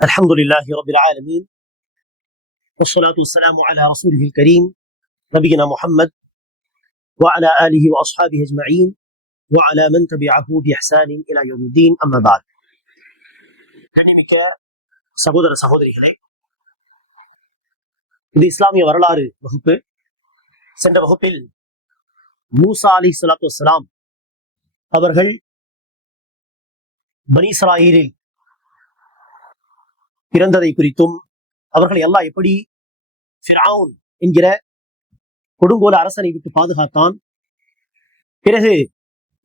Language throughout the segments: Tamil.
الحمد لله رب العالمين والصلاة والسلام على رسوله الكريم نبينا محمد وعلى آله وأصحابه أجمعين وعلى من تبعه بإحسان إلى يوم الدين أما بعد. கண்ணியமிக்க சகோதர சகோதரிகளே, இது இஸ்லாமிய வரலாறு வகுப்பு. சென்ற வகுப்பில் மூசா அலைஹிஸ்ஸலாத்து வஸ்ஸலாம் அவர்கள் பனி இஸ்ராயீலில் பிறந்ததை குறித்தும் அவர்களை அல்லாஹ் எப்படி ஃபிர்அவுன் என்கிற கொடுங்கோல அரசனை விட்டு பாதுகாத்தான், பிறகு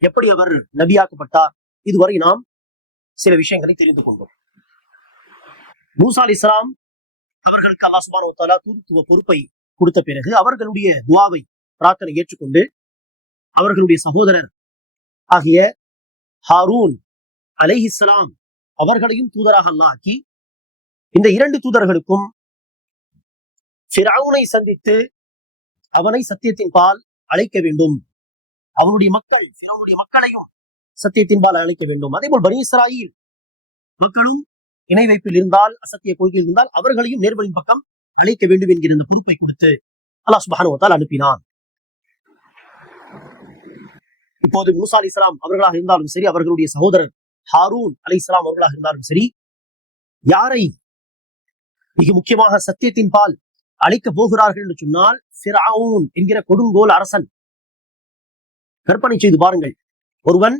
எப்படி அவர் நபியாக்கப்பட்டார், இதுவரை நாம் சில விஷயங்களை தெரிந்து கொண்டோம். மூசா அலைஹிஸ்ஸலாம் அவர்களுக்கு அல்லாஹ் சுப்ஹானஹு வ தஆலா தூதுத்துவ பொறுப்பை கொடுத்த பிறகு அவர்களுடைய துஆவை பிரார்த்தனை ஏற்றுக்கொண்டு அவர்களுடைய சகோதரர் ஆகிய ஹாரூன் அலைஹிஸ்ஸலாம் அவர்களையும் தூதராக அல்லாஹ் ஆக்கி இந்த இரண்டு தூதர்களுக்கும் ஃபிர்அவுனை சந்தித்து அவனை சத்தியத்தின் பால் அழைக்க வேண்டும், அவனுடைய மக்கள் ஃபிர்அவுனுடைய மக்களையும் சத்தியத்தின் பால் அழைக்க வேண்டும், அதே போல் பனி இஸ்ராயீல் மக்களும் இணை வைப்பில் இருந்தால் அசத்திய கொள்கையில் இருந்தால் அவர்களையும் நேர்வழியின் பக்கம் அழைக்க வேண்டும் என்கிற இந்த பொறுப்பை கொடுத்து அல்லாஹ் சுப்ஹானஹு வ தஆலா அனுப்பினான். இப்போது மூசா அலைஹிஸ்ஸலாம் அவர்களாக இருந்தாலும் சரி, அவர்களுடைய சகோதரர் ஹாரூன் அலைஹிஸ்ஸலாம் அவர்களாக இருந்தாலும் சரி, யாரை மிக முக்கியமாக சத்தியத்தின் பால் அழைக்க போகிறார்கள் என்று சொன்னால் ஃபிர்அவுன் என்கிற கொடுங்கோல் அரசன். கற்பனை செய்து பாருங்கள், ஒருவன்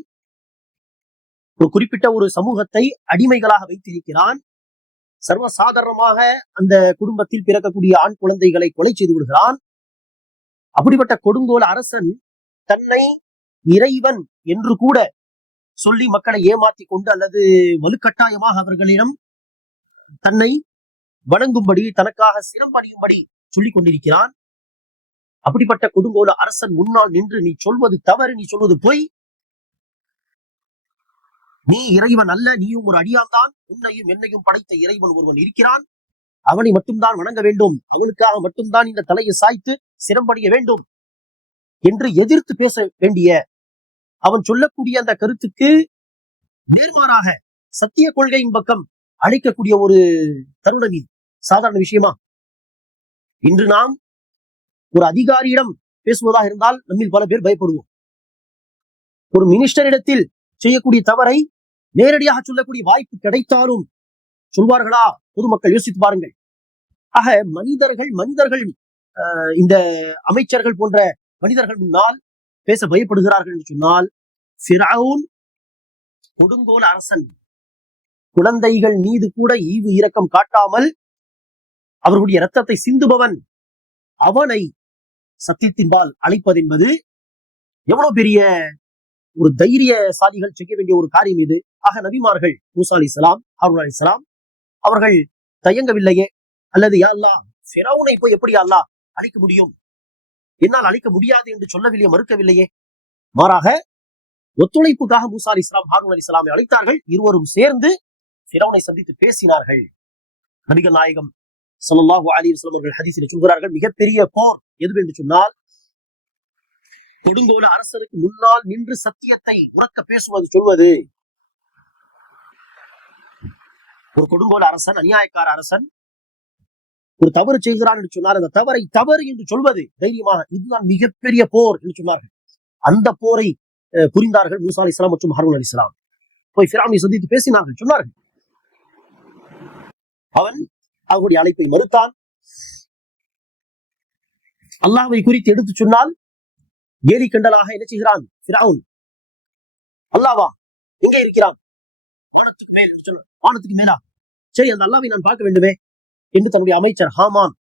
ஒரு குறிப்பிட்ட ஒரு சமூகத்தை அடிமைகளாக வைத்திருக்கிறான், சர்வசாதாரணமாக அந்த குடும்பத்தில் பிறக்கக்கூடிய ஆண் குழந்தைகளை கொலை செய்து விடுகிறான். அப்படிப்பட்ட கொடுங்கோல் அரசன் தன்னை இறைவன் என்று கூட சொல்லி மக்களை ஏமாத்தி கொண்டு அல்லது வலுக்கட்டாயமாக அவர்களிடம் தன்னை வணங்கும்படி தனக்காக சிரம் பணியும்படி சொல்லிக் கொண்டிருக்கிறான். அப்படிப்பட்ட கொடுங்கோல அரசன் முன்னால் நின்று நீ சொல்வது தவறு, நீ சொல்வது பொய், நீ இறைவன் அல்ல, நீயும் ஒரு அடியான்தான், உன்னையும் என்னையும் படைத்த இறைவன் ஒருவன் இருக்கிறான், அவனை மட்டும்தான் வணங்க வேண்டும், அவனுக்காக மட்டும்தான் இந்த தலையை சாய்த்து சிரம் பணிய வேண்டும் என்று எதிர்த்து பேச வேண்டிய அவன் சொல்லக்கூடிய அந்த கருத்துக்கு நேர்மாறாக சத்திய கொள்கையின் பக்கம் அழைக்கக்கூடிய ஒரு தருணம் இது சாதாரண விஷயமா? இன்று நாம் ஒரு அதிகாரியிடம் பேசுவதாக இருந்தால் நம்மில் பல பேர் பயப்படுவோம். ஒரு மினிஸ்டரிடத்தில் செய்யக்கூடிய தவறை நேரடியாக சொல்லக்கூடிய வாய்ப்பு கிடைத்தாலும் சொல்வார்களா? பொதுமக்கள் யோசித்து பாருங்கள். ஆக மனிதர்கள் இந்த அமைச்சர்கள் போன்ற மனிதர்கள் முன்னால் பேச பயப்படுகிறார்கள் என்று சொன்னால், ஃபிர்அவுன் கொடுங்கோல அரசன் குழந்தைகள் மீது கூட ஈவு இரக்கம் காட்டாமல் அவர்களுடைய இரத்தத்தை சிந்துபவன், அவனை சத்தியத்தின்பால் அழைப்பது என்பது எவ்வளவு பெரிய ஒரு தைரியசாலிகள் செய்ய வேண்டிய ஒரு காரியம் இது. ஆக நபிமார்கள் மூசா அலைஹிஸ்ஸலாம், ஹாரூன் அலைஹிஸ்ஸலாம் அவர்கள் தயங்கவில்லையே, அல்லது யா அல்லாஹ் ஃபிர்அவுனை போய் எப்படி அல்லாஹ் அழைக்க முடியும், என்னால் அழைக்க முடியாது என்று சொல்லவில்லையே, மறுக்கவில்லையே. மாறாக ஒத்துழைப்புக்காக மூசா அலைஹிஸ்ஸலாம் ஹாரூன் அலைஹிஸ்ஸலாமை அழைத்தார்கள். இருவரும் சேர்ந்து ஃபிர்அவுனை சந்தித்து பேசினார்கள். நபிகள் நாயகம் ஸல்லல்லாஹு அலைஹி வஸல்லம் அவர்கள் ஹதீஸில் சொல்கிறார்கள், மிகப்பெரிய போர் எது என்று சொன்னால் கொடுங்கோல அரசனுக்கு முன்னால் நின்று சத்தியத்தை உரக்க பேசுவது, சொல்வது. ஒரு கொடுங்கோல அரசன், அநியாயக்கார அரசன் ஒரு தவறு செய்கிறான் என்று சொன்னால் அந்த தவறை தவறு என்று சொல்வது தைரியமாக, இதுதான் மிகப்பெரிய போர் என்று சொன்னார்கள். அந்த போரை புரிந்தார்கள் மூசா அலைஹிஸ்ஸலாம் மற்றும் ஹாரூன் அலைஹிஸ்ஸலாம். போய் ஃபிர்அவுனை சந்தித்து பேசினார்கள், சொன்னார்கள். அவன் அவருடைய அழைப்பை மறுத்தான். அல்லாஹ்வை குறித்து எடுத்து சொன்னால் கேலி கிண்டலாக என்ன செய்கிறான் ஃபிர்அவுன்? அல்லாஹ்வா எங்கே இருக்கிறான்? வானத்துக்கு மேல் என்று சொன்ன, வானத்துக்கு மேலா? சரி, அந்த அல்லாஹ்வை நான் பார்க்க வேண்டுமே என்று தன்னுடைய அமைச்சர் ஹாமான்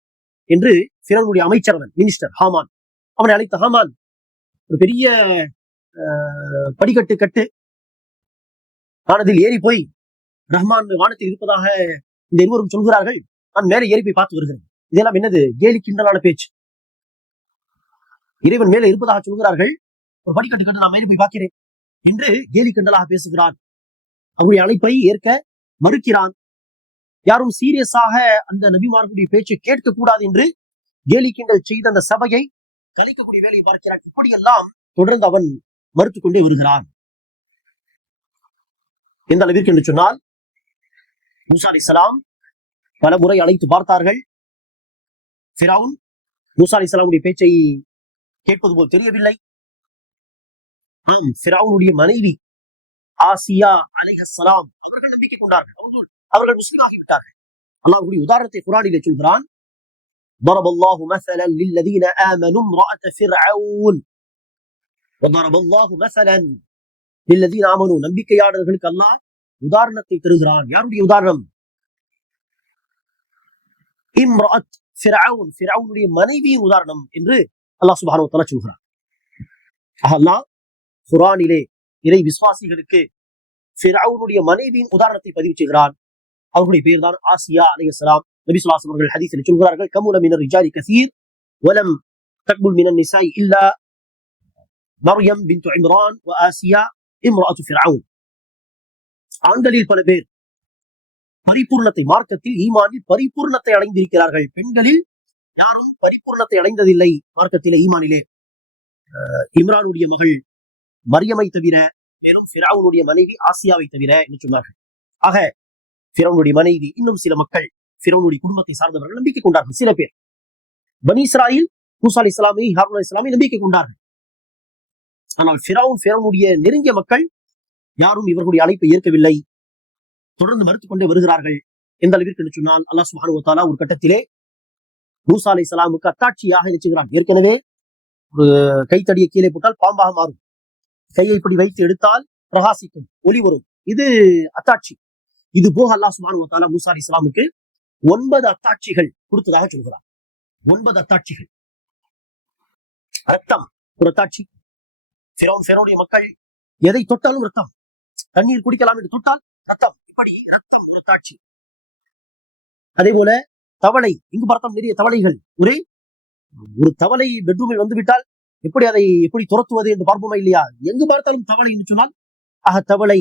என்று ஃபிர்அவுனுடைய அமைச்சர், அவன் மினிஸ்டர் ஹாமான், அவனை அழைத்த ஹாமான் ஒரு பெரிய படிக்கட்டு கட்டு, வானத்தில் ஏறி போய் ரஹ்மான் வானத்தில் இருப்பதாக இந்த இருவரும் சொல்கிறார்கள், நான் மேலே ஏறி போய் பார்த்து வருகிறேன். இதெல்லாம் என்னது? கேலி கிண்டலான பேச்சு. இறைவன் மேலே இருப்பதாக சொல்கிறார்கள், ஒரு படிக்கட்டு கட்டு நான் மேலே போய் பார்க்கிறேன் என்று கேலி கிண்டலாக பேசுகிறான். அவருடைய அழைப்பை ஏற்க மறுக்கிறான். யாரும் சீரியஸாக அந்த நபிமார்களுடைய பேச்சை கேட்க கூடாது என்று கேலி கிண்டல் செய்த அந்த சபையை கலைக்கக்கூடிய வேலையை பார்க்கிறான். இப்படியெல்லாம் தொடர்ந்து அவன் மறுத்துக் கொண்டே வருகிறான். எந்த அளவிற்கு என்று சொன்னால், மூசா அலைஹிஸ்ஸலாம் பல முறை அழைத்து பார்த்தார்கள். ஃபிரௌன் மூசா அலைஹிஸ்ஸலாமுடைய பேச்சை கேட்பது போல் தெரியவில்லை. ஃபிரௌனுடைய மனைவி ஆசியா அலைஹிஸ்ஸலாம் அவர்கள் நம்பிக்கை கொண்டார்கள். அவர்கள் முஸ்லிம் ஆகிவிட்டார்கள். அல்லாஹ்வுடைய உதாரணத்தை குர்ஆனிலே சொல்கிறான். ضرب الله مثلا للذين آمنوا امرأة فرعون وضرب الله مثلا للذين آمنوا நம்பிக்கையாளர்களுக்கு அல்லாஹ் உதாரணத்தை தருகிறான். யாருடைய உதாரணம்? இம்ரஅத் ஃபிரௌன், ஃபிரௌனுடைய மனைவியின் உதாரணம் என்று அல்லாஹ் சுப்ஹானஹு வ தஆலா சொல்கிறான். அல்லாஹ் குர்ஆனிலே இறை விசுவாசிகளுக்கு ஃபிரௌனுடைய மனைவியின் உதாரணத்தை பதிவு செய்கிறான். அவர்களுடைய பெயர் தான் ஆசியா அலைஹிஸ்ஸலாம். நபி ஸல்லல்லாஹு அலைஹி வஸல்லம் ஹதீஸில் சொல்கிறார்கள், கமுல மினர் ரிஜாலி கஸீர் வலம் தக்புல் மினன் நிசாஇ இல்லா மர்யம் பின்த் இம்ரான் வ ஆசியா இம்ரஅத்து ஃபிரௌன். ஆண்களில் பல பேர் பரிபூர்ணத்தை, மார்க்கத்தில் ஈமானில் பரிபூர்ணத்தை அடைந்திருக்கிறார்கள். பெண்களில் யாரும் பரிபூர்ணத்தை அடைந்ததில்லை மார்க்கத்திலே, ஈமானிலே. இம்ரானுடைய மகள் மரியமை தவிர, மேலும் ஃபிரௌனுடைய மனைவி ஆசியாவை தவிர என்று சொன்னார்கள். ஆக ஃபிரௌனுடைய மனைவி, இன்னும் சில மக்கள் ஃபிரௌனுடைய குடும்பத்தை சார்ந்தவர்கள் நம்பிக்கை கொண்டார்கள். சில பேர் பனி இஸ்ராயில் மூசா அலைஹிஸ்ஸலாமை, ஹாரூன் அலைஹிஸ்ஸலாமை நம்பிக்கை கொண்டார்கள். ஆனால் ஃபிரௌனுடைய நெருங்கிய மக்கள் யாரும் இவர்களுடைய அழைப்பை ஏற்கவில்லை, தொடர்ந்து மறுத்துக் கொண்டே வருகிறார்கள். எந்த அளவிற்கு என்று சொன்னால், அல்லாஹ் சுப்ஹானஹு வ தஆலா ஒரு கட்டத்திலே மூசா அலைஹிஸ்ஸலாமுக்கு அத்தாட்சியாக நினைச்சுகிறான். ஏற்கனவே ஒரு கைத்தடியை கீழே போட்டால் பாம்பாக மாறும், கையை இப்படி வைத்து எடுத்தால் பிரகாசிக்கும், ஒளி வரும். இது அத்தாட்சி. இது போக அல்லாஹ் சுப்ஹானஹு வ தஆலா மூசா அலைஹிஸ்ஸலாமுக்கு 9 அத்தாட்சிகள் கொடுத்ததாக சொல்கிறார். 9 அத்தாட்சிகள். ரத்தம் ஒரு அத்தாட்சி. ஃபிரௌனுடைய மக்கள் எதை தொட்டாலும் ரத்தம், தண்ணீர் குடிக்கலாம் என்று தொட்டால் ரத்தம், இப்படி ரத்தம் ஒரு அத்தாட்சி. அதே போல தவளை, இங்கு பார்த்தால் நிறைய தவளைகள். ஒரு தவளை பெட்ரூமில் வந்துவிட்டால் எப்படி துரத்துவது என்று பார்ப்போமா இல்லையா? எங்கு பார்த்தாலும் தவளை என்று சொன்னால் தவளை,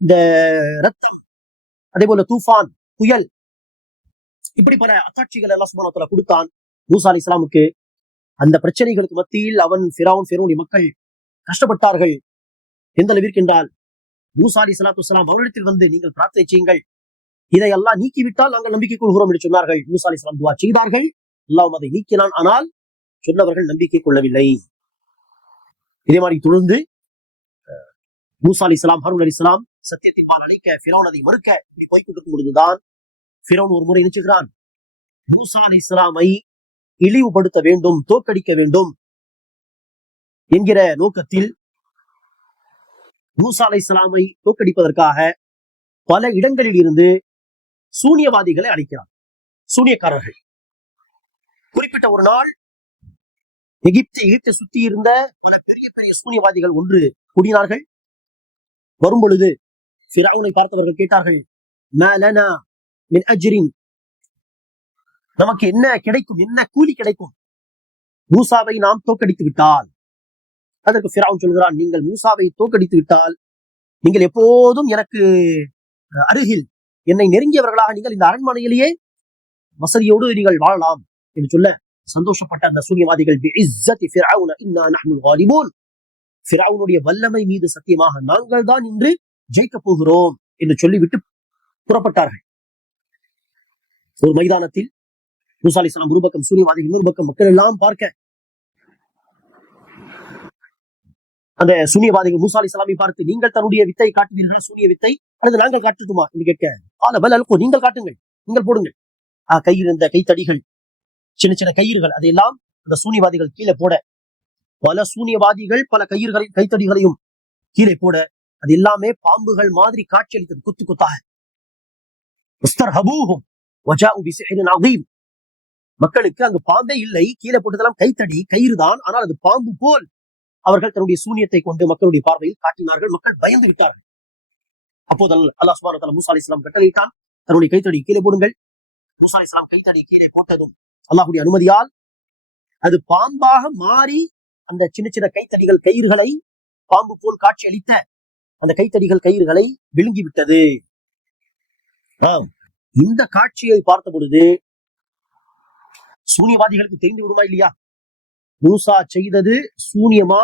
இந்த ரத்தம், அதே போல தூஃபான், புயல், இப்படி பல அத்தாட்சிகள் அல்லாஹ் சுப்ஹானஹு வ தஆலா கொடுத்தான் மூசா அலைஹிஸ்ஸலாமுக்கு. அந்த பிரச்சனைகளுக்கு மத்தியில் ஃபிரௌனுடைய மக்கள் கஷ்டப்பட்டார்கள். எந்த அளவிற்கு என்றால், மூசா அலைஹிஸ்ஸலாத்து வஸ்ஸலாம் அவரிடத்தில் வந்து, நீங்கள் பிரார்த்தனை செய்யுங்கள், இதை எல்லாம் நீக்கிவிட்டால் நாங்கள் நம்பிக்கை கொள்கிறோம் என்று சொன்னார்கள். மூசா அலைஹிஸ்ஸலாம் துஆ செய்தார்கள், அல்லாஹ் அதை நீக்கினான். ஆனால் சொன்னவர்கள் நம்பிக்கை கொள்ளவில்லை. இதே மாதிரி தொடர்ந்து மூசா அலைஹிஸ்ஸலாம், ஹாரூன் அலைஹிஸ்ஸலாம் சத்தியத்தின்பால் அழைக்க, ஃபிரௌன் அதை மறுக்க, இப்படி போய்கொண்டிருக்கும் பொழுதுதான் ஃபிரௌன் ஒரு முறை நினைச்சுகிறான், மூசா அலைஹிஸ்ஸலாமை இழிவுபடுத்த வேண்டும், தோற்கடிக்க வேண்டும் என்கிற நோக்கத்தில் மூசா அலைஹிஸ்ஸலாமை தோற்கடிப்பதற்காக பல இடங்களில் இருந்து சூனியவாதிகளை அழைக்கிறார், சூனியக்காரர்கள். குறிப்பிட்ட ஒரு நாள் எகிப்தை சுற்றி இருந்த பல பெரிய பெரிய சூனியவாதிகள் ஒன்று கூடினார்கள். வரும் பொழுது ஃபிரௌனை பார்த்தவர்கள் கேட்டார்கள், மா லனா மின் அஜ்ரின், நமக்கு என்ன கிடைக்கும், என்ன கூலி கிடைக்கும் மூசாவை நாம் தோற்கடித்து விட்டால்? அதற்கு ஃபிரௌன் சொல்கிறான், நீங்கள் மூசாவை தோற்கடித்து விட்டால் நீங்கள் எப்போதும் எனக்கு அருகில், என்னை நெருங்கியவர்களாக நீங்கள் இந்த அரண்மனையிலேயே வசதியோடு நீங்கள் வாழலாம் என்று சொல்ல சந்தோஷப்பட்ட அந்த சூனியவாதிகள், ஃபிரௌனுடைய வல்லமை மீது சத்தியமாக நாங்கள் தான் இன்று ஜெயிக்க போகிறோம் என்று சொல்லிவிட்டு புறப்பட்டார்கள். ஒரு மைதானத்தில் மூசா அலைஹிஸ்ஸலாம் ஒரு பக்கம், சூனியவாதிகள் இன்னொரு பக்கம். மக்கள் எல்லாம் பார்க்க அந்த சூனியவாதிகள் மூசா அலைஹிஸ்ஸலாமை பார்த்து, நீங்கள் தன்னுடைய வித்தை காட்டுவீர்களா, சூனிய வித்தை, அல்லது நாங்கள் காட்டுமா என்று கேட்க, நீங்கள் காட்டுங்கள், நீங்கள் போடுங்கள். கையில் இருந்த கைத்தடிகள், சின்ன சின்ன கயிறுகள், அதையெல்லாம் அந்த சூனியவாதிகள் கீழே போட, பல சூனியவாதிகள் பல கைத்தடிகளையும் கீழே போட, அது எல்லாமே பாம்புகள் மாதிரி காட்சியளித்தது, குத்து குத்தாக. மக்களுக்கு அங்கு பாம்பே இல்லை, கீழே போட்டதெல்லாம் கைத்தடி, கயிறு தான், ஆனால் அது பாம்பு போல் அவர்கள் தன்னுடைய சூனியத்தை கொண்டு மக்களுடைய பார்வையில் காட்டினார்கள். மக்கள் பயந்து விட்டார்கள். அப்போது அல்லாஹ் சுப்ஹானஹு வ தஆலா மூசா அலைஹிஸ்ஸலாம் கட்டளையிட்டான், தன்னுடைய கைத்தடி கீழே போடுங்கள். மூசா அலைஹிஸ்ஸலாம் கைத்தடி கீழே போட்டதும் அல்லாஹ்வுடைய அனுமதியால் அது பாம்பாக மாறி, அந்த சின்ன சின்ன கைத்தடிகள், கயிறுகளை, பாம்பு போல் காட்சி அளித்த அந்த கைத்தடிகள், கயிறுகளை விழுங்கிவிட்டது. இந்த காட்சியை பார்த்த பொழுது சூனியவாதிகளுக்கு தெரிந்து விடுமா இல்லையா, மூசா செய்தது சூனியமா,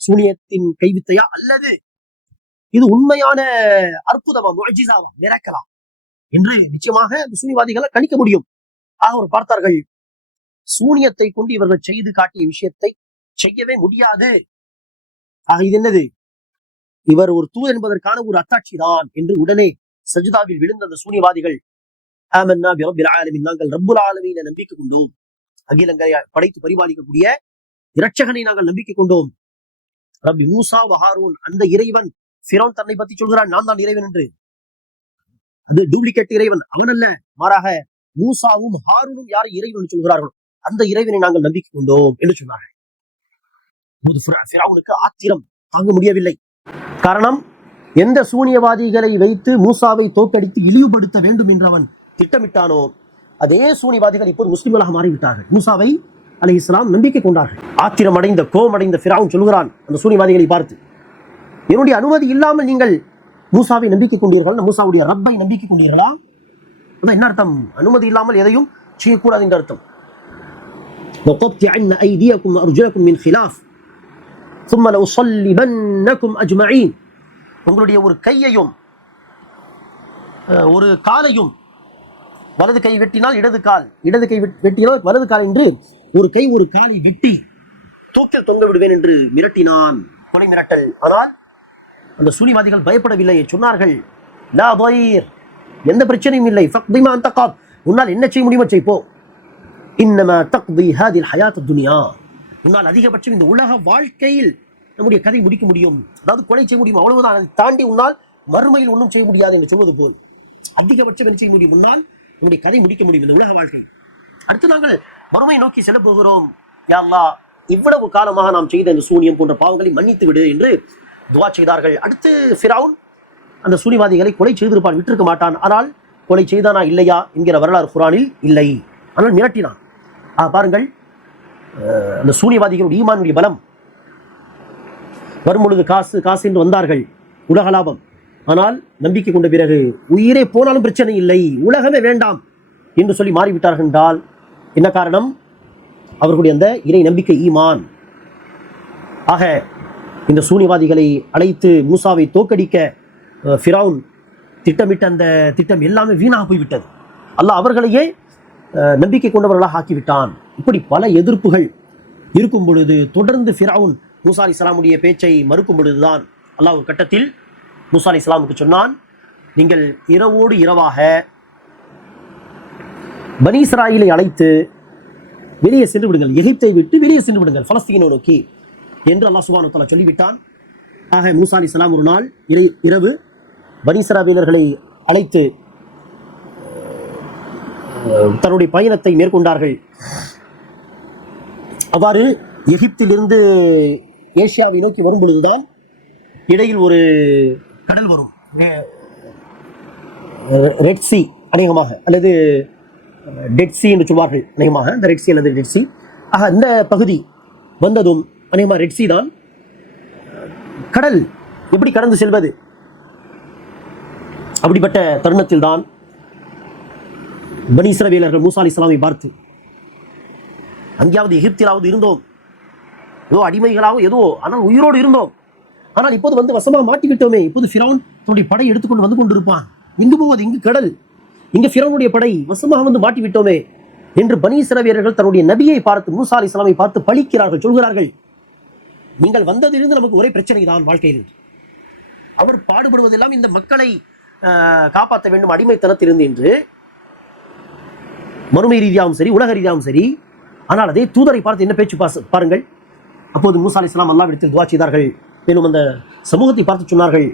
சூனியத்தின் கைவித்தையா, அல்லது இது உண்மையான அற்புதமா, முஅஜிஸாவா, மிராக்கலா என்று நிச்சயமாக அந்த சூனியவாதிகளை கணிக்க முடியும். அவர் பார்த்தார்கள், சூனியத்தை கொண்டு இவர்கள் செய்து காட்டிய விஷயத்தை செய்யவே முடியாது. இது என்னது, இவர் ஒரு தூதர் என்பதற்கான ஒரு அத்தாட்சி தான் என்று உடனே சஜிதாவில் விழுந்த அந்த சூனியவாதிகள், ஆமன்னா பிரப்பில் ஆலமீன், நாங்கள் ரப்புல் ஆலமீனை நம்பிக்கை கொண்டோம், அகிலங்களை படைத்து பரிபாலிக்கக்கூடிய இரட்சகனை நாங்கள் நம்பிக்கை கொண்டோம். ரப்பி மூசா வஹாரூன், அந்த இறைவன், ஃபிரௌன் தன்னை பத்தி சொல்கிறான் நான் தான் இறைவன் என்று. அது டூப்ளிகேட் இறைவன், அவன் அல்ல. மாறாக மூசாவும் ஹாரூனும் யார் இறைவன் சொல்கிறார்களோ அந்த இறைவனை நாங்கள் நம்பிக்கை கொண்டோம் என்று சொன்னார்கள். ஃபிரௌனுக்கு ஆத்திரம் தாங்க முடியவில்லை. காரணம், எந்த சூனியவாதிகளை வைத்து மூசாவை தோற்கடித்து இழிவுபடுத்த வேண்டும் என்று அவன் திட்டமிட்டானோ அதே சூனியவாதிகள் இப்போது முஸ்லிம்களாக மாறிவிட்டார்கள். மூசாவை அலைஹிஸ்ஸலாம் நம்பிக்கை கொண்டார்கள். ஆத்திரம் அடைந்த கோமடைந்த ஃபிரௌன் சொல்கிறான் அந்த சூனியவாதிகளை பார்த்து, என்னுடைய அனுமதி இல்லாமல் நீங்கள் மூசாவை நம்பிக்கை கொண்டீர்கள், மூசாவுடைய ரப்பை நம்பிக்கை கொண்டீர்களா? என்ன அர்த்தம்? அனுமதி இல்லாமல் எதையும் செய்யக்கூடாது என்ற அர்த்தம். لَأُقَطِّعَنَّ أَيْدِيَكُمْ وَأَرْجُلَكُمْ مِنْ خِلَافٍ ثُمَّ لَأُصَلِّبَنَّكُمْ أَجْمَعِينَ. உங்களுடைய ஒரு கையையும் ஒரு காலையும், வலது கை வெட்டினால் இடது கால், இடது கை வெட்டினால் வலது கால் என்று ஒரு கை ஒரு காலை வெட்டி தூக்கில் தொங்க விடுவேன் என்று மிரட்டினான். கொலை மிரட்டல். ஆனால் அந்த சூனியவாதிகள் பயப்படவில்லை. சொன்னார்கள், லா தைர், எந்த பிரச்சனையும் இல்லை, ஃபக்தி மா அன்த காத், உன்னால் என்ன செய்ய முடியுமோ செய்ப்போ, இன்னமா தக்தி ஹாதில் ஹயாத் துனியா, உன்னால் அதிகபட்சம் இந்த உலக வாழ்க்கையில் நம்முடைய கதை முடிக்க முடியும், அதாவது கொலை செய்ய முடியும், அவ்வளவுதான். அதை தாண்டி உன்னால் மறுமையில் ஒன்றும் செய்ய முடியாது என்று சொல்வது போல் அதிகபட்சம் என்ன செய்ய முடியும், உன்னால் நம்முடைய கதை முடிக்க முடியும் இந்த உலக வாழ்க்கை. அடுத்து நாங்கள் மறுமையை நோக்கி செல்ல போகிறோம், யா அல்லாஹ் இவ்வளவு காலமாக நாம் செய்த இந்த சூனியம் போன்ற பாவங்களை மன்னித்து விடு என்று துவா செய்தார்கள். அடுத்து ஃபிரௌன் அந்த சூனியவாதிகளை கொலை செய்திருப்பான், விட்டிருக்க மாட்டான். ஆனால் கொலை செய்தானா இல்லையா என்கிற வரலாறு குர்ஆனில் இல்லை. ஆனால் மிரட்டினான். பாருங்கள், அந்த சூனியவாதிகளுடைய ஈமானுடைய பலம். வரும்பொழுது காசு காசு என்று வந்தார்கள், உலக லாபம். ஆனால் நம்பிக்கை கொண்ட பிறகு உயிரே போனாலும் பிரச்சனை இல்லை, உலகமே வேண்டாம் என்று சொல்லி மாறிவிட்டார்கள் என்றால் என்ன காரணம்? அவர்களுடைய அந்த இறை நம்பிக்கை, ஈமான். ஆக இந்த சூனியவாதிகளை அழைத்து மூசாவை தோற்கடிக்க ஃபிரௌன் திட்டமிட்ட அந்த திட்டம் எல்லாமே வீணாக போய்விட்டது. அல்லாஹ் அவர்களையே நம்பிக்கை கொண்டவர்களாக ஆக்கிவிட்டான். இப்படி பல எதிர்ப்புகள் இருக்கும் பொழுது தொடர்ந்து ஃபிரௌன் மூசா அலைஹிஸ்ஸலாமுடைய பேச்சை மறுக்கும் பொழுதுதான் அல்லாஹ் ஒரு கட்டத்தில் மூசா அலைஹிஸ்ஸலாமுக்கு சொன்னான், நீங்கள் இரவோடு இரவாக பனி இஸ்ராயீலை அழைத்து வெளியே சென்று விடுங்கள், எகிப்தை விட்டு வெளியே சென்று விடுங்கள், பலஸ்தீனை நோக்கி என்று அல்லாஹ் சுப்ஹானஹு வ தஆலா சொல்லிவிட்டான். ஆக மூசா அலைஹிஸ்ஸலாம் ஒரு நாள் இரவு பனி இஸ்ராயீலர்களை அழைத்து தன்னுடைய பயணத்தை மேற்கொண்டார்கள். அவ்வாறு எகிப்திலிருந்து ஏசியாவை நோக்கி வரும் பொழுதுதான் இடையில் ஒரு கடல் வரும், ரெட் சி அநேகமாக, அல்லது டெட் சி என்று சொல்வார்கள் அநேகமாக, இந்த ரெட் சி அல்லது டெட் சி. ஆக இந்த பகுதி வந்ததும் அநேகமாக ரெட் சி தான். கடல் எப்படி கடந்து செல்வது? அப்படிப்பட்ட தருணத்தில் தான் பனி இஸ்ரவேலர்கள் மூசா அலைஹிஸ்ஸலாமை பார்த்து, அங்கேயாவது எகிப்திலாவது இருந்தோம், ஏதோ அடிமைகளாக ஏதோ, ஆனால் உயிரோடு இருந்தோம், ஆனால் இப்போது வந்து வசமாக மாட்டிவிட்டோமே, இப்போது ஃபிரௌன் தன்னுடைய படை எடுத்துக்கொண்டு வந்து கொண்டிருப்பான், இங்கு போவது, இங்கு கடல், இங்கு ஃபிரௌனுடைய படை, வசமாக வந்து மாட்டிவிட்டோமே என்று பனி இஸ்ரவேலர்கள் தன்னுடைய நபியை பார்த்து, மூசா அலைஹிஸ்ஸலாமை பார்த்து பழிக்கிறார்கள், சொல்கிறார்கள், நீங்கள் வந்ததிலிருந்து நமக்கு ஒரே பிரச்சனை தான் வாழ்க்கையில். அவர் பாடுபடுவதெல்லாம் இந்த மக்களை காப்பாற்ற வேண்டும் அடிமைத்தனத்திலிருந்து என்று, மறுமை ரீதியாகவும் சரி உலக ரீதியாகவும் சரி. ஆனால் அதே தூதரை பார்த்து என்ன பேச்சு பாருங்கள். அப்போது மூசா அலைஹிஸ்ஸலாம் அல்லாஹ்விடத்தில் துஆ செய்தார்கள். மேலும் அந்த சமூகத்தை பார்த்து சொன்னார்கள்,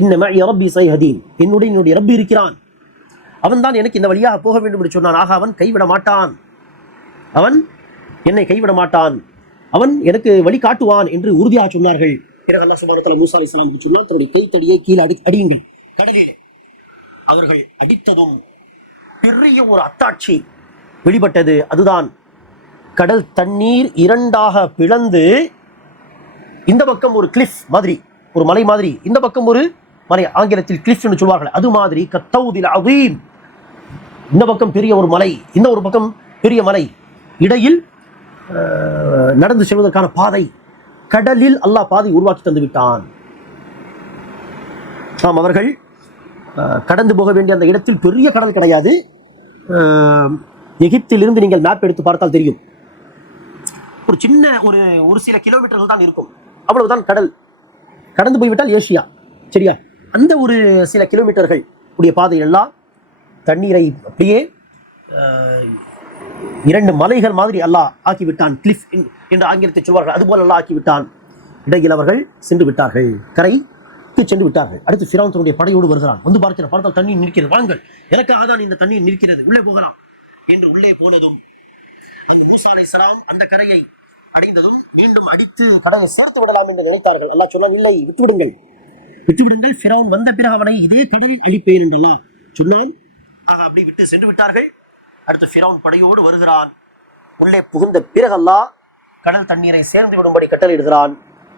இன்ன மஇ ரப்பி ஸைஹதீன், என்னுடைய ரப்பி இருக்கிறான், அவன் தான் எனக்கு இந்த வழியாக போக வேண்டும் என்று சொன்னான். ஆக அவன் கைவிட மாட்டான், அவன் என்னை கைவிட மாட்டான், அவன் எனக்கு வழி காட்டுவான் என்று உறுதியாக சொன்னார்கள். பிறகு அல்லாஹ் சுப்ஹானஹு வ தஆலா மூசா அலைஹிஸ்ஸலாமுக்கு சொன்னான், தன்னுடைய கைத்தடியை கீழே அடியுங்கள் கடலில். அவர்கள் அடித்ததும் பெரிய ஒரு அத்தாட்சி வெளிப்பட்டது. அதுதான் கடல் தண்ணீர் இரண்டாக பிளந்து, இந்த பக்கம் ஒரு கிளிஃப் மாதிரி, ஒரு மலை மாதிரி, இந்த பக்கம் ஒரு மலை, ஆங்கிலத்தில் கிளிஃப் என்று சொல்வார்கள், அது மாதிரி கத்தௌதில் அதீம், இந்த பக்கம் பெரிய ஒரு மலை, இந்த ஒரு பக்கம் பெரிய மலை, இடையில் நடந்து செல்வதற்கான பாதை, கடலில் அல்லாஹ் பாதை உருவாக்கி தந்து விட்டான். அவர்கள் கடந்து போக வேண்டிய அந்த இடத்தில் பெரிய கடல் கிடையாது. எகிப்திலிருந்து நீங்கள் மேப் எடுத்து பார்த்தால் தெரியும், ஒரு சின்ன ஒரு சில கிலோமீட்டர்கள் தான் இருக்கும், அவ்வளவுதான் கடல். கடந்து போய்விட்டால் ஏசியா. சரியா? அந்த ஒரு சில கிலோமீட்டர்கள் உடைய பாதையெல்லாம் தண்ணீரை அப்படியே 2 மலைகள் மாதிரி அல்லாஹ் ஆக்கிவிட்டான். கிளிஃப் என்று ஆங்கிலத்தை சொல்வார்கள், அதுபோல் அல்லாஹ் ஆக்கிவிட்டான். இடையில் அவர்கள் சென்று விட்டார்கள், கரைக்கு சென்று விட்டார்கள். அடுத்து ஃபிரௌன் தன்னுடைய படையோடு வருகிறான். வந்து பார்த்தால் தண்ணீர் நிற்கிறது, வாருங்கள், எனக்கு ஆதான் இந்த தண்ணீர் நிற்கிறது, உள்ளே போகலாம் என்று உள்ளே போனதும் மூசா அலைஹிஸ்ஸலாம் அந்த கரையை அடைந்ததும் மீண்டும் அடித்து கடலை சேர்த்து விடலாம் என்று நினைத்தார்கள். அல்லாஹ் சொன்னான், இல்லை, விட்டுவிடுங்கள், ஃபிரௌன் வந்த பிறகு அவனை இதே கடலில் அழிப்பேன் என்று அல்லாஹ் சொன்னான். அப்படி விட்டு சென்று விட்டார்கள். அடுத்து ஃபிரௌன் படையோடு வருகிறான். உள்ளே புகுந்த பிறகு அல்லாஹ் கடல் தண்ணீரை சேர்ந்து விடும்படி கட்டளையிடுகிறான்.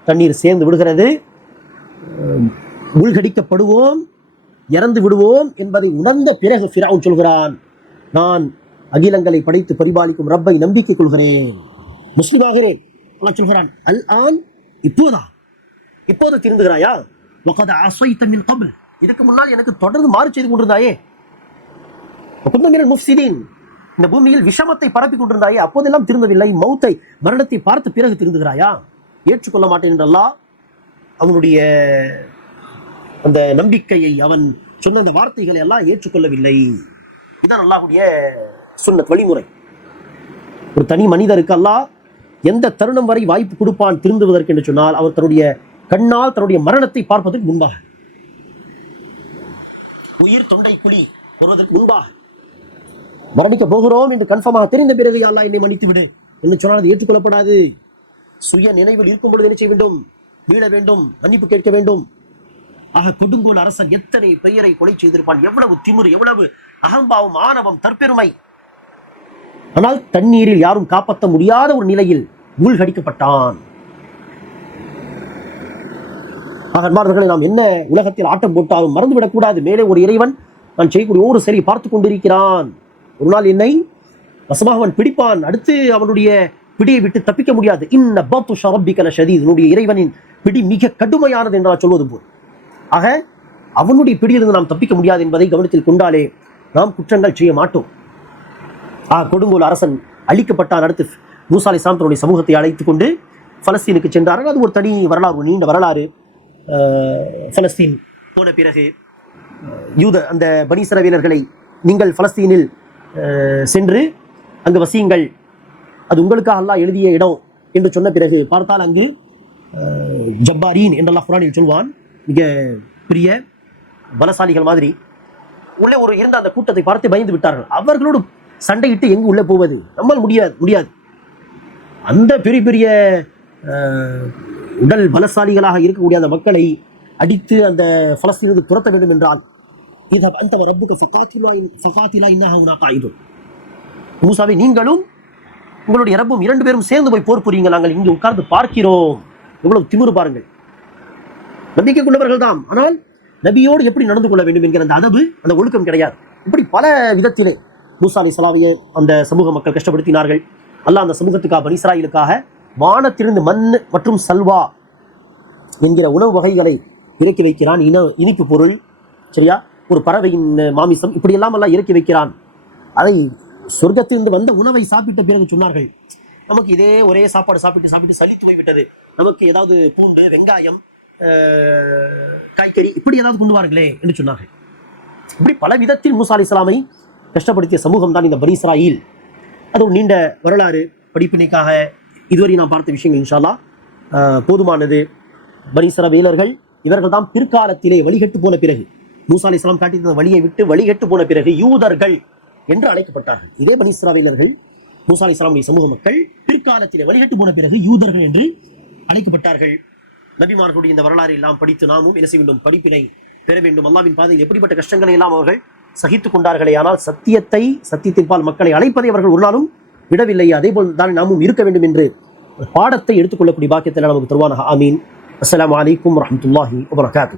தண்ணீர் சேர்ந்து விடுகிறது. மூழ்கடிக்கப்படுவோம், இறந்து விடுவோம் என்பதை உணர்ந்த பிறகு ஃபிரௌன் சொல்கிறான், நான் அகிலங்களை படைத்து பரிபாலிக்கும் ரப்பை நம்பிக்கை கொள்கிறேன், முஸ்லிமாகிறேன். அல்லாஹ் சொல்கிறான், அல் ஆன், இப்போது திருந்துகிறாயா? வகத் அஸைத மின் கப்ல், இதுக்கு முன்னால் எனக்கு தொடர்ந்து மாறு செய்து கொண்டிருந்தாயே. இந்த பூமியில் விஷமத்தை பரப்பி கொண்டிருந்தாயே, அப்போதெல்லாம் திருந்தவில்லை. மௌத்தை, மரணத்தை பார்த்த பிறகு திருந்துகிறாயா? ஏற்றுக்கொள்ள மாட்டேன் என்று அல்லாஹ் அவனுடைய அந்த நம்பிக்கையை, அவன் சொன்ன அந்த வார்த்தைகளை எல்லாம் ஏற்றுக்கொள்ளவில்லை. இதுதான் அல்லாஹ்வுடைய சுன்னத், வழிமுறை. ஒரு தனி மனிதருக்கு அல்லாஹ் எந்த தருணம் வரை வாய்ப்பு கொடுப்பான் திருந்துவதற்கு என்று சொன்னால், அவர் தன்னுடைய கண்ணால் தன்னுடைய மரணத்தை பார்ப்பதற்கு முன்பாக, உயிர் தொண்டை குழி போவதற்கு முன்பாக, மரணிக்க போகிறோம் என்று கன்ஃபார்மாக தெரிந்த பிறகு அல்லாஹ் என்னை மன்னித்து விடு என்று சொன்னால் அது ஏற்றுக்கொள்ளப்படாது. சுய நினைவில் இருக்கும் பொழுது என்ன செய்ய வேண்டும்? மீள வேண்டும், மன்னிப்பு கேட்க வேண்டும். ஆக கொடுங்கோல் அரசன் எத்தனை பெயரை கொலை செய்திருப்பான், எவ்வளவு திமிரு, எவ்வளவு அகம்பாவம், ஆணவம், தற்பெருமை. ஆனால் தண்ணீரில் யாரும் காப்பாற்ற முடியாத ஒரு நிலையில் மூழ்கடிக்கப்பட்டான். அன்பார்ந்தவர்களை, நாம் என்ன உலகத்தில் ஆட்டம் போட்டாலும் மறந்துவிடக் கூடாது. மேலே ஒரு இறைவன் நான் செய்யக்கூடிய ஒரு சரி பார்த்து கொண்டிருக்கிறான். ஒரு நாள் என்னை வசமாக அவன் பிடிப்பான். அடுத்து அவனுடைய பிடியை விட்டு தப்பிக்க முடியாது. இன்ன பத்ஷ ரப்பிக லஷதீத், என்னுடைய இறைவனின் பிடி மிக கடுமையானது என்றால் சொல்வது போல். ஆக அவனுடைய பிடியிலிருந்து நாம் தப்பிக்க முடியாது என்பதை கவனத்தில் கொண்டாலே நாம் குற்றங்கள் செய்ய மாட்டோம். கொடுங்கோல் அரசன் அழிக்கப்பட்டான். அடுத்து மூசா அலைஹிஸ்ஸலாம் தன்னுடைய சமூகத்தை அழைத்துக் கொண்டு பலஸ்தீனுக்கு சென்றார்கள். அது ஒரு தனி வரலாறு, ஒரு நீண்ட வரலாறு. பலஸ்தீன் போன பிறகு அந்த பனி இஸ்ரவேலர்களை, நீங்கள் பலஸ்தீனில் சென்று அங்கு வசியுங்கள், அது உங்களுக்காக அல்லாஹ் எழுதிய இடம் என்று சொன்ன பிறகு பார்த்தால் அங்கு ஜப்பாரீன் என்றெல்லாம் குர்ஆனில் சொல்வான், மிக பெரிய பலசாலிகள் மாதிரி உள்ளே இருந்த அந்த கூட்டத்தை பார்த்து பயந்து விட்டார்கள். அவர்களோடு சண்டையிட்டு எங்கு உள்ளே போவது? நம்மால் முடியாது. அந்த பெரிய பெரிய உடல் பலசாலிகளாக இருக்கக்கூடிய அந்த மக்களை அடித்து அந்த பலஸ்தீனுக்கு துரத்த வேண்டும் என்றால், மூசாவை, நீங்களும் உங்களுடைய ரப்பும் 2 பேரும் சேர்ந்து போய் போர் புரியுங்க, நாங்கள் இங்கு உட்கார்ந்து பார்க்கிறோம். எவ்வளவு திமிரு பாருங்கள். நம்பிக்கை கொண்டவர்கள் தான், ஆனால் நபியோடு எப்படி நடந்து கொள்ள வேண்டும் என்கிற அந்த அதபு, அந்த ஒழுக்கம் கிடையாது. இப்படி பல விதத்திலே மூசா அலைஹிஸ்ஸலாமை அந்த சமூக மக்கள் கஷ்டப்படுத்தினார்கள். அல்லாஹ் அந்த சமூகத்துக்காக, பனி இஸ்ராயீலுக்காக வானத்திலிருந்து மண் மற்றும் சல்வா என்கிற உணவு வகைகளை இறக்கி வைக்கிறான். இனிப்பு பொருள், சரியா, ஒரு பறவையின் மாமிசம், இப்படி எல்லாம் எல்லாம் இறக்கி வைக்கிறான். அதை சொர்க்கத்திலிருந்து வந்த உணவை சாப்பிட்ட பிறகு சொன்னார்கள், நமக்கு இதே ஒரே சாப்பாடு சாப்பிட்டு சலித்து போய்விட்டது, நமக்கு ஏதாவது பூண்டு, வெங்காயம், காய்கறி இப்படி ஏதாவது கொண்டு வாருங்களே என்று சொன்னார்கள். இப்படி பல விதத்தில் மூசா அலைஹிஸ்ஸலாமை கஷ்டப்படுத்திய சமூகம் தான் இந்த பனி இஸ்ராயீல். அது ஒரு நீண்ட வரலாறு. படிப்பினைக்காக இதுவரை நாம் பார்த்த விஷயங்கள் இன்ஷா அல்லாஹ் போதுமானது. பனி இஸ்ரவேலர்கள் இவர்கள் தான் பிற்காலத்திலே வழிகட்டு போன பிறகு, மூசா அலைஹிஸ்ஸலாம் காட்டியிருந்த வழியை விட்டு வழிகட்டு போன பிறகு யூதர்கள் என்று அழைக்கப்பட்டார்கள். இதே பனி இஸ்ரவேலர்கள், மூசா அலைஹிஸ்ஸலாமுடைய சமூக மக்கள் பிற்காலத்திலே வழிகட்டு போன பிறகு யூதர்கள் என்று அழைக்கப்பட்டார்கள். நபிமார்களுடைய இந்த வரலாறு எல்லாம் படித்து நாமும் என்ன செய்ய வேண்டும்? படிப்பினை பெற வேண்டும். அல்லாஹ்வின் பாதையில் எப்படிப்பட்ட கஷ்டங்களை எல்லாம் அவர்கள் சகித்துக் கொண்டார்களே, ஆனால் சத்தியத்தின்பால் மக்களை அழைப்பதை அவர்கள் ஒரு நாளும் விடவில்லை. அதே போல் தான் நாமும் இருக்க வேண்டும் என்று பாடத்தை எடுத்துக்கொள்ளக்கூடிய பாக்கியத்தில் நமக்கு தருவானாக. ஆமீன். அஸ்ஸலாமு அலைக்கும் வரஹ்மத்துல்லாஹி வபரகாத்துஹு.